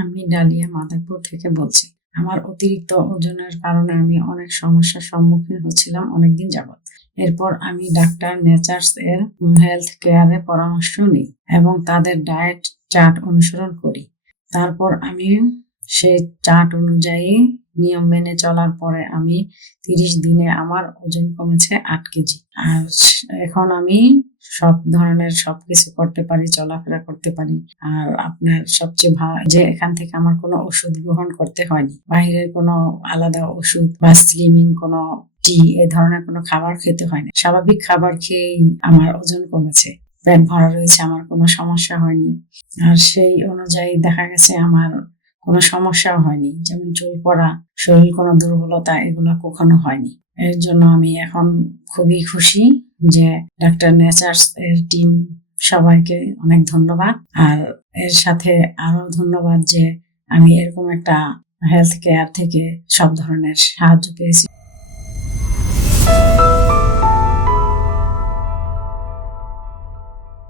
আমি ডালিয়া মাদারপুর থেকে বলছি। আমার অতিরিক্ত ওজনের কারণে আমি অনেক সমস্যার সম্মুখীন হচ্ছিলাম অনেকদিন যাবৎ। এরপর আমি ডাক্তার নেচার্স এর হেলথ কেয়ারের পরামর্শ নিই এবং তাদের ডায়েট চার্ট অনুসরণ করি। তারপর আমি সেই চার্ট অনুযায়ী নিয়ম মেনে চলার পরে আমি 30 দিনে আমার ওজন কমেছে 8 কেজি। আর এখন আমি সব ধরনের সবকিছু করতে পারি, চলাফেরা করতে পারি। আর আপনার সবচেয়ে ভালো যে এখান থেকে আমার কোনো ওষুধ গ্রহণ করতে হয়নি, বাইরের কোনো আলাদা ওষুধ বা স্লিমিং কোনো টি এ ধরনের কোনো খাবার খেতে হয়নি। স্বাভাবিক খাবার খেয়েই আমার ওজন কমেছে, পেট ভরা রয়েছে, আমার কোনো সমস্যা হয়নি। আর সেই অনুযায়ী দেখা গেছে আমার কোনো সমস্যাও হয়নি, যেমন চুল পড়া, শরীর কোনো দুর্বলতা, এগুলো কখনো হয়নি। এর জন্য আমি এখন খুবই খুশি যে ডাক্তার নেচার্স এর টিম সবাইকে অনেক ধন্যবাদ। আর এর সাথে আরো ধন্যবাদ যে আমি এরকম একটা হেলথ কেয়ার থেকে সব ধরনের সাহায্য পেয়েছি।